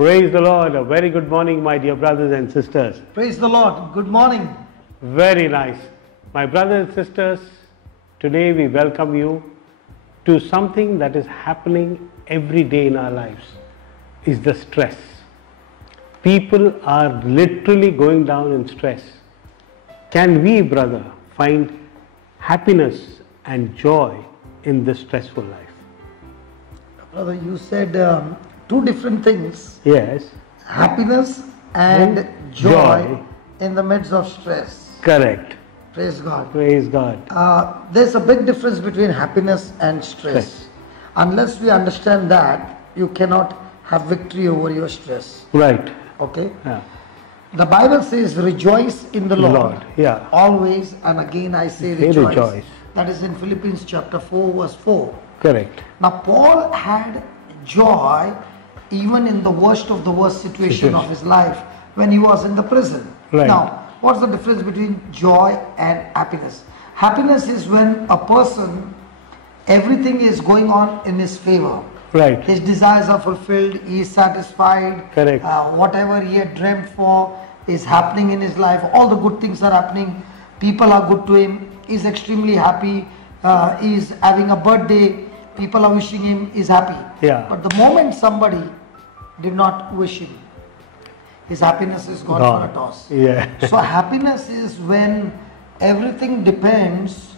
Praise the Lord. A very good morning, my dear brothers and sisters. Praise the Lord. Good morning. Very nice. My brothers and sisters, today we welcome you to something that is happening every day in our lives, is the stress. People are literally going down in stress. Can we, brother, find happiness and joy in this stressful life? Brother, you said two different things. Yes. Happiness and joy in the midst of stress. Correct. Praise God. Praise God. There's a big difference between happiness and stress. Unless we understand that, you cannot have victory over your stress. Right. Okay? Yeah. The Bible says, rejoice in the Lord. Yeah. Always, and again I say rejoice. Rejoice. That is in Philippians chapter 4 verse 4. Correct. Now Paul had joy even in the worst of the worst situation of his life when he was in the prison. Right. Now, what's the difference between joy and happiness? Happiness is when a person, everything is going on in his favor. Right. His desires are fulfilled, he is satisfied. Correct. Whatever he had dreamt for is happening in his life. All the good things are happening. People are good to him. He is extremely happy. He is having a birthday. People are wishing him. He is happy. Yeah. But the moment somebody did not wish him, his happiness is gone for a toss. Yeah. So happiness is when everything depends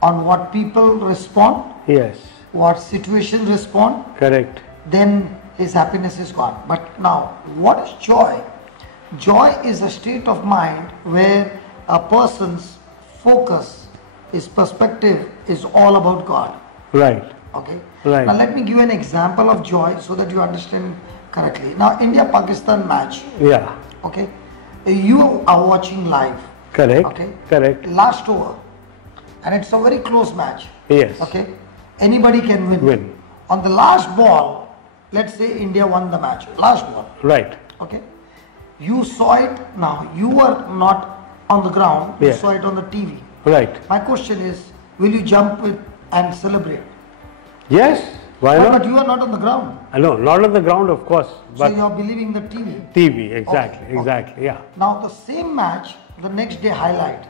on what people respond. Yes. What situation respond, Correct. then his happiness is gone. But now, what is joy? Joy is a state of mind where a person's focus, his perspective is all about God. Right. Okay? Right. Now let me give you an example of joy so that you understand correctly. Now India-Pakistan match. Yeah. Okay? You are watching live. Correct. Okay? Correct. Last over. And it's a very close match. Yes. Okay? Anybody can win. On the last ball, let's say India won the match. Last ball. Right. Okay. You saw it now. You were not on the ground. You saw it on the TV. Right. My question is, will you jump with and celebrate? Yes. Why not? But you are not on the ground. No, not on the ground, of course. But So you are believing the TV. TV. Exactly. Okay. Exactly. Yeah. Now the same match, the next day highlight.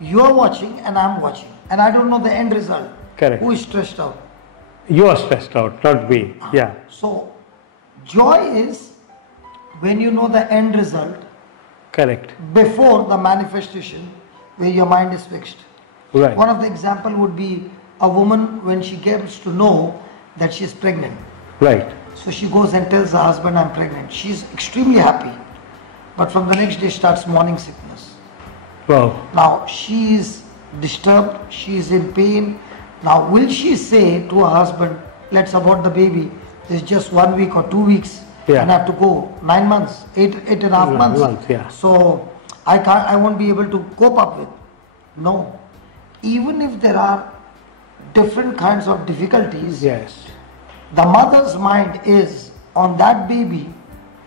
You are watching and I am watching. And I don't know the end result. Correct. Who is stressed out? You are stressed out, not me. Yeah. So, joy is when you know the end result Correct. before the manifestation where your mind is fixed. Right. One of the example would be a woman when she gets to know that she is pregnant. Right. So she goes and tells her husband, I'm pregnant. She is extremely happy. But from the next day starts morning sickness. Wow. Now she is disturbed, she is in pain. Now will she say to her husband, let's abort the baby, it's just 1 week or 2 weeks and I have to go 9 months, eight and a half months. Yeah. So I won't be able to cope up with. No. Even if there are different kinds of difficulties, Yes. the mother's mind is on that baby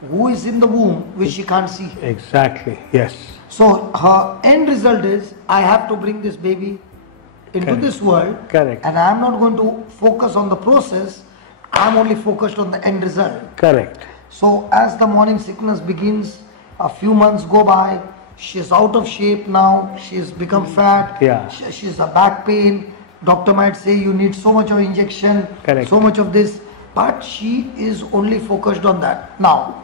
who is in the womb which she can't see. Exactly. Yes. So her end result is, I have to bring this baby into this world. Correct. And I am not going to focus on the process, I am only focused on the end result. Correct. So as the morning sickness begins, a few months go by, she is out of shape now, she has become fat, Yeah. she has a back pain, doctor might say you need so much of injection, Correct. so much of this, but she is only focused on that. Now,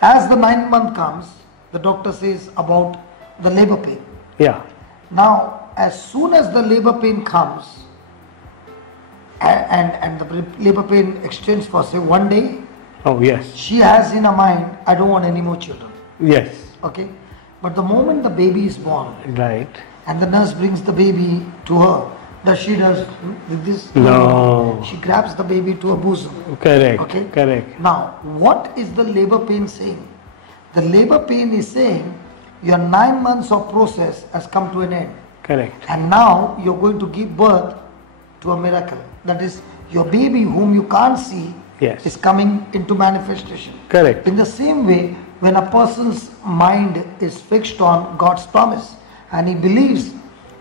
as the 9th month comes, the doctor says about the labor pain. Yeah. Now, as soon as the labor pain comes, and the labor pain extends for say 1 day, Oh, yes. she has in her mind, I don't want any more children. Yes. Okay? But the moment the baby is born, Right. and the nurse brings the baby to her, does she does with this? No. She grabs the baby to her bosom. Correct. Okay? Correct. Now, what is the labor pain saying? The labor pain is saying your 9 months of process has come to an end. Correct. And now you're going to give birth to a miracle. That is, your baby whom you can't see is coming into manifestation. Correct. In the same way, when a person's mind is fixed on God's promise and he believes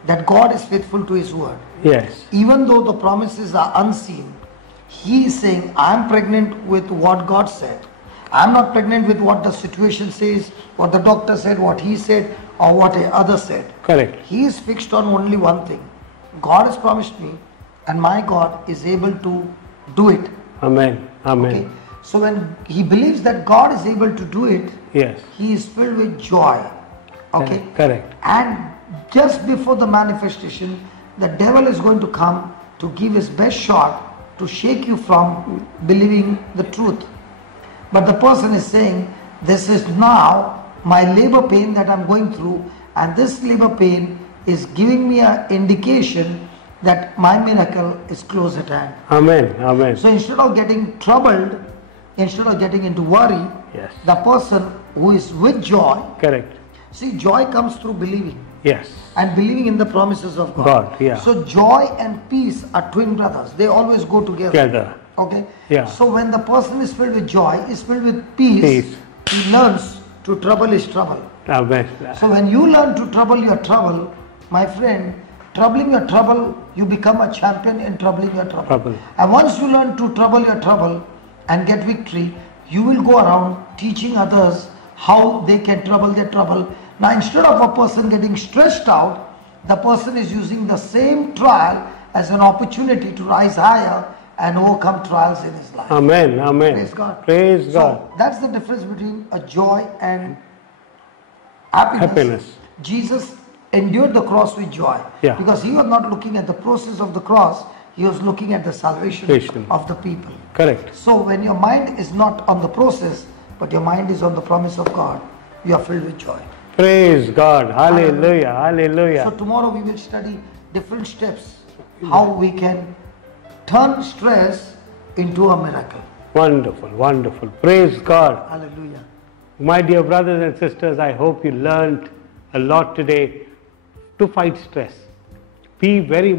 that God is faithful to his word, Yes. even though the promises are unseen, he is saying, I am pregnant with what God said. I'm not pregnant with what the situation says, what the doctor said, what he said, or what a other said. Correct. He is fixed on only one thing. God has promised me, and my God is able to do it. Amen. Amen. Okay? So when he believes that God is able to do it, Yes. he is filled with joy. Okay? Correct. And just before the manifestation, the devil is going to come to give his best shot to shake you from believing the truth. But the person is saying, this is now my labor pain that I'm going through, and this labor pain is giving me an indication that my miracle is close at hand. Amen. Amen. So instead of getting troubled, instead of getting into worry, Yes. the person who is with joy, Correct. see, joy comes through believing. Yes. And believing in the promises of God. God, yeah. So joy and peace are twin brothers. They always go together. Together. Okay? Yeah. So when the person is filled with joy, is filled with peace, he learns to trouble his trouble. Amen. So when you learn to trouble your trouble, my friend, troubling your trouble, you become a champion in troubling your trouble. And once you learn to trouble your trouble and get victory, you will go around teaching others how they can trouble their trouble. Now instead of a person getting stressed out, the person is using the same trial as an opportunity to rise higher and overcome trials in his life. Amen. Amen. Praise God. Praise God. So that's the difference between a joy and happiness. Jesus endured the cross with joy. Yeah. Because he was not looking at the process of the cross, he was looking at the salvation of the people. Correct. So when your mind is not on the process, but your mind is on the promise of God, you are filled with joy. Praise God. Hallelujah. Hallelujah. So tomorrow we will study different steps, how we can turn stress into a miracle. Wonderful. Wonderful. Praise God. Hallelujah. My dear brothers and sisters, I hope you learned a lot today to fight stress. Be very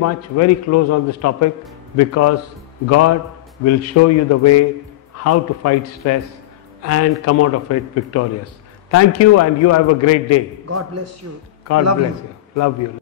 close on this topic, because God will show you the way how to fight stress and come out of it victorious. Thank you, and you have a great day. God bless you. God bless you. Love you.